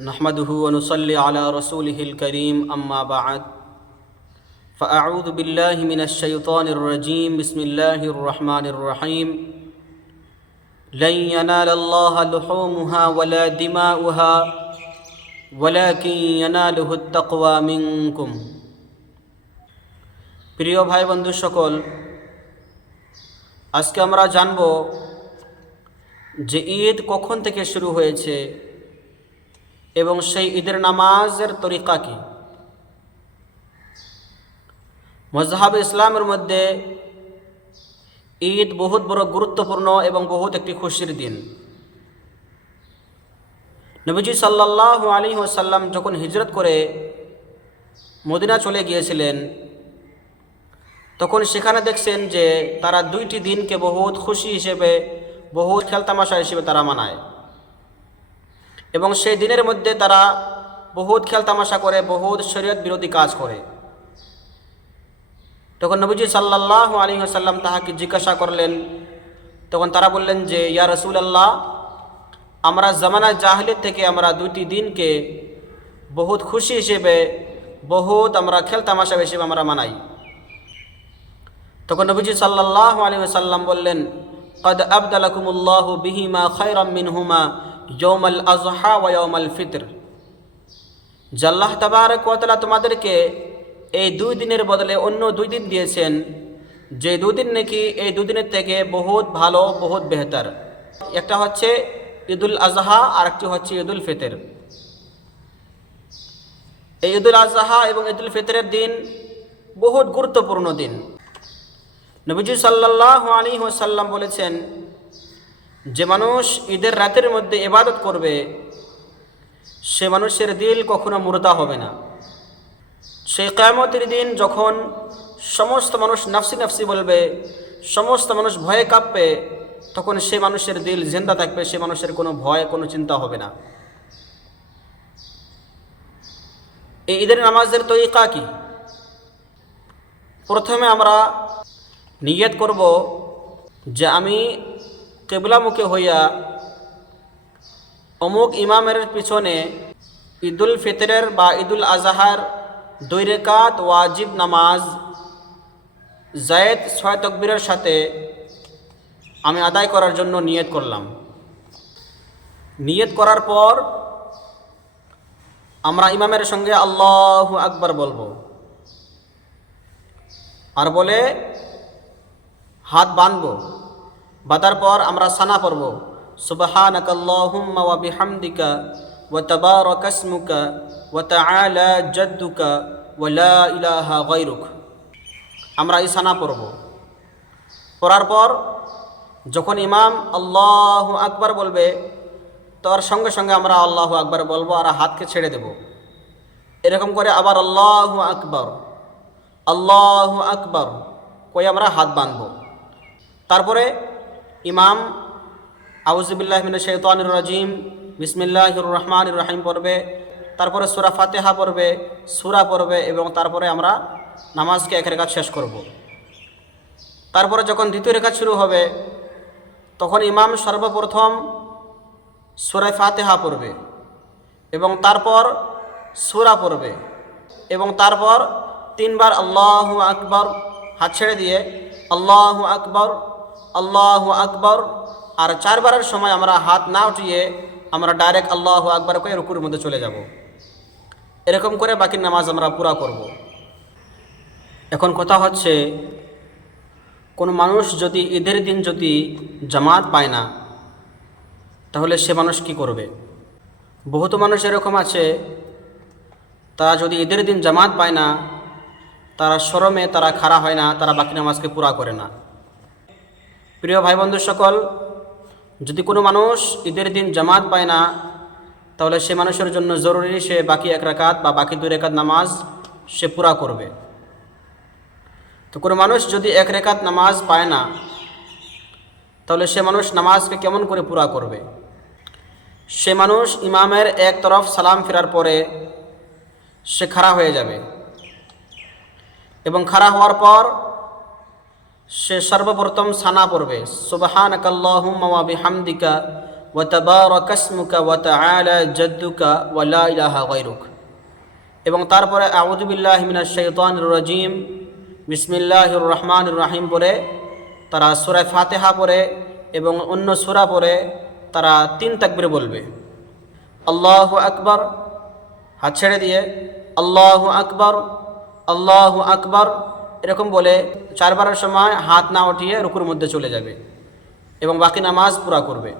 نحمده ونصلي على رسوله الكريم أما بعد فأعوذ بالله من الشيطان الرجيم بسم الله الرحمن الرحيم لن ينال الله لحومها ولا دماؤها ولكن يناله التقوى منكم প্রিয় ভাই বন্ধু সকল আজকে আমরা জানব যে ঈদ কখন থেকে শুরু হয়েছে এবং সেই ঈদের নামাজের তরিকা কি? মজহাব ইসলামের মধ্যে ঈদ বহুত বড় গুরুত্বপূর্ণ এবং বহুত একটি খুশির দিন। নবীজি সাল্লাহ আলী ওসাল্লাম যখন হিজরত করে মদিনা চলে গিয়েছিলেন, তখন সেখানে দেখছেন যে তারা দুইটি দিনকে বহুত খুশি হিসেবে, বহুত খেলতামাশা হিসেবে তারা মানায়। এবং সেই দিনের মধ্যে তারা বহুত খেলতামাশা করে, বহুত শরীয়ত বিরোধী কাজ করে। তখন নবীজি সাল্লাহ আলী সাল্লাম তাহাকে জিজ্ঞাসা করলেন, তখন তারা বললেন যে, ইয়া রসুল আল্লাহ আমরা জামানা জাহলির থেকে আমরা দুইটি দিনকে বহুত খুশি হিসেবে, বহুত আমরা খেলতামাশা হিসেবে আমরা মানাই। তখন নবীজি সাল্লাহ আলী সাল্লাম বললেন, কদ আবদালাকুমুল্লাহ বিহিমা খৈরম মিনহুমা ইয়ৌমাল আজহা ওয়া ইয়ৌমাল ফিতর। জাল্লাহ তাবারক ওয়াতালা তোমাদেরকে এই দুই দিনের বদলে অন্য দুই দিন দিয়েছেন, যে দুদিন নাকি এই দুদিনের থেকে বহুত ভালো, বহুত বেহতর। একটা হচ্ছে ঈদুল আজহা আর একটি হচ্ছে ঈদুল ফিতর। এই ঈদুল আজহা এবং ঈদুল ফিতরের দিন বহুত গুরুত্বপূর্ণ দিন। নবীজি সাল্লাহ আলী সাল্লাম বলেছেন যে মানুষ ঈদের রাতের মধ্যে ইবাদত করবে, সে মানুষের দিল কখনো মুর্দা হবে না। সেই কায়ামতের দিন যখন সমস্ত মানুষ নাফসি নাফসি বলবে, সমস্ত মানুষ ভয়ে কাঁপবে, তখন সে মানুষের দিল জিন্দা থাকবে, সে মানুষের কোনো ভয়, কোনো চিন্তা হবে না। এই ঈদের নামাজের তরিকা কি? প্রথমে আমরা নিয়ত করব যে আমি কেবলামুখী হইয়া অমুক ইমামের পিছনে ঈদুল ফিতরের বা ঈদুল আজহার দুই রেকাত ওয়াজিব নামাজ জায়েদ ছয় তকবীরের সাথে আমি আদায় করার জন্য নিয়ত করলাম। নিয়ত করার পর আমরা ইমামের সঙ্গে আল্লাহ আকবার বলব। আর বলে হাত বাঁধব বাঁধার পর আমরা সানা পড়ব। সুবাহানাক আল্লাহুম্মা ওয়া বিহামদিকা ওয়া তাবারাকা ইসমুকা ওয়া তাআলা জাদ্দুকা ওয়া লা ইলাহা গায়রুক। আমরা এই সানা পড়ব। পড়ার পর যখন ইমাম আল্লাহু আকবার বলবে, তার সঙ্গে সঙ্গে আমরা আল্লাহ আকবার বলব আর হাতকে ছেড়ে দেব। এরকম করে আবার আল্লাহু আকবার আল্লাহু আকবার কই আমরা হাত বাঁধবো। তারপরে ইমাম আউজবিল্লাহমিন শৈতানুর রাজিম বিসমিল্লাহির রহমান রহিম পড়বে, তারপরে সুরা ফাতেহা পড়বে, সুরা পড়বে এবং তারপরে আমরা নামাজকে এক রেখা শেষ করব। তারপরে যখন দ্বিতীয় রেখা শুরু হবে, তখন ইমাম সর্বপ্রথম সুরায় ফাতেহা পড়বে এবং তারপর সুরা পড়বে এবং তারপর তিনবার আল্লাহ আকবর হাত ছেড়ে দিয়ে আল্লাহ আকবর আল্লাহ আকবর। আর চারবারের সময় আমরা হাত না উঠিয়ে আমরা ডাইরেক্ট আল্লাহ আকবর করে রুকুর মধ্যে চলে যাব। এরকম করে বাকি নামাজ আমরা পুরা করব। এখন কথা হচ্ছে, কোন মানুষ যদি ঈদের দিন যদি জামাত পায় না, তাহলে সে মানুষ কি করবে? বহুত মানুষ এরকম আছে, তারা যদি ঈদের দিন জামাত পায় না, তারা সরমে তারা খাড়া হয় না, তারা বাকি নামাজকে পুরা করে না। প্রিয় ভাই বন্ধু সকল, যদি কোনো মানুষ ঈদের দিন জামাত পায় না, তাহলে সে মানুষের জন্য জরুরি সে বাকি এক রাকাত বা বাকি দুই রেখাত নামাজ সে পুরা করবে। তো কোনো মানুষ যদি এক রেখাত নামাজ পায় না, তাহলে সে মানুষ নামাজকে কেমন করে পুরা করবে? সে মানুষ ইমামের এক তরফ সালাম ফেরার পরে সে খাড়া হয়ে যাবে। এবং খাড়া হওয়ার পর সে সর্বপ্রথম সানা পড়বে। সুবাহানকাল্লাহমিহামদিকা ওয়াতাবারকাসমুকা ওয়াতাআলা জদ্দুকা ওয়ালা ইলাহা গায়রুক। এবং তারপরে আউযুবিল্লাহ মিনা শাইতানির রাজিম, বিসমিল্লাহির রহমানির রাহিম পরে তারা সুরায় ফাতেহা পরে এবং অন্য সূরা পরে তারা তিন তাকবির বলবে। আল্লাহ আকবর, হাত ছেড়ে দিয়ে, আল্লাহ আকবর আল্লাহ আকবর এরকম বলে চারবারের সময় হাত না উঠিয়ে রুকুর মধ্যে চলে যাবে এবং বাকি নামাজ পুরা করবে।